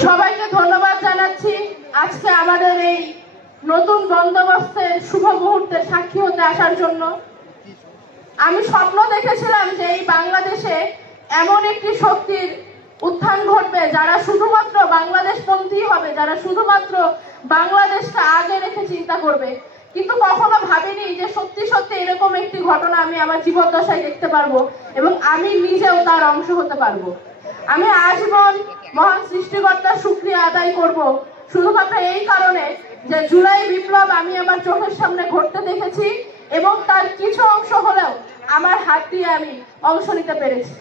সবাইকে ধন্যবাদ জানাচ্ছি আজকে আমাদের এই নতুন বন্দোবস্তের শুভ মুহূর্তে সাক্ষী হতে আসার জন্য। আমি স্বপ্ন দেখেছিলাম যে এই বাংলাদেশে এমন একটি শক্তির উত্থান ঘটবে যারা শুধুমাত্র বাংলাদেশপন্থী হবে, যারা শুধুমাত্র বাংলাদেশকে আগে রেখে চিন্তা করবে। কিন্তু কখনো ভাবিনি যে সত্যি সত্যি এরকম একটি ঘটনা আমি আমার জীবদ্দশায় দেখতে পারবো এবং আমি নিজেও তার অংশ হতে পারবো। আমি আজীবন মহান সৃষ্টিকর্তার শুকরিয়া আদায় করব শুধুমাত্র এই কারণে যে জুলাই বিপ্লব আমি আমার চোখের সামনে ঘটতে দেখেছি এবং তার কিছু অংশ হলেও আমার হাত দিয়ে আমি অংশ নিতে পেরেছি।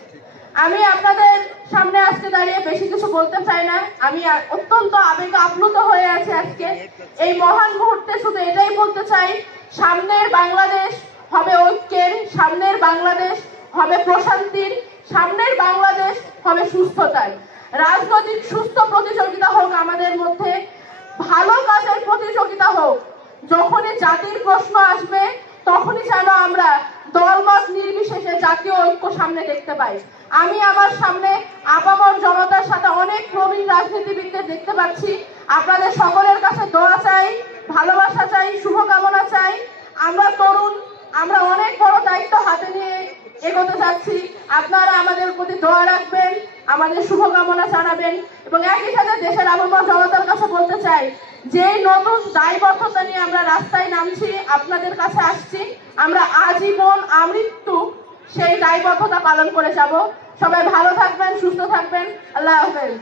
আমি আপনাদের সামনে আজকে দাঁড়িয়ে বেশি কিছু বলতে চাই না। আমি অত্যন্ত আবেগে আপ্লুত হয়ে আছি আজকে এই মহান মুহূর্তে। শুধু এটাই বলতে চাই, সামনের বাংলাদেশ হবে ঐক্যের, সামনের বাংলাদেশ হবে প্রশান্তির, সামনের বাংলাদেশ হবে সুস্থতার। রাজনৈতিক সুস্থ প্রতিযোগিতা হোক আমাদের মধ্যে, ভালো কাজের প্রতিযোগিতা হোক। যখনই জাতির প্রশ্ন আসবে তখনই যেন আমরা দলমত নির্বিশেষে জাতীয় ঐক্য সামনে দেখতে পাই। আমি আমার সামনে আপামর জনতার সাথে অনেক প্রবীণ রাজনীতিবিদদের দেখতে পাচ্ছি। আপনাদের সকলের কাছে দোয়া চাই, ভালোবাসা চাই, শুভকামনা চাই। আমরা তরুণ, আমরা অনেক বড় দায়িত্ব হাতে নিয়ে এগোতে যাচ্ছি। আপনারা আমাদের প্রতি দোয়া রাখবেন, আমাদের শুভকামনা জানাবেন এবং একই সাথে দেশের আপামর জনতার কাছে বলতে চাই যে নতুন দায়বদ্ধতা নিয়ে আমরা রাস্তায় নামছি, আপনাদের কাছে আসছি। আমরা আজীবন আমৃত্যু সেই দায়বদ্ধতা পালন করে যাব। সবাই ভালো থাকবেন, সুস্থ থাকবেন। আল্লাহ হাফেজ।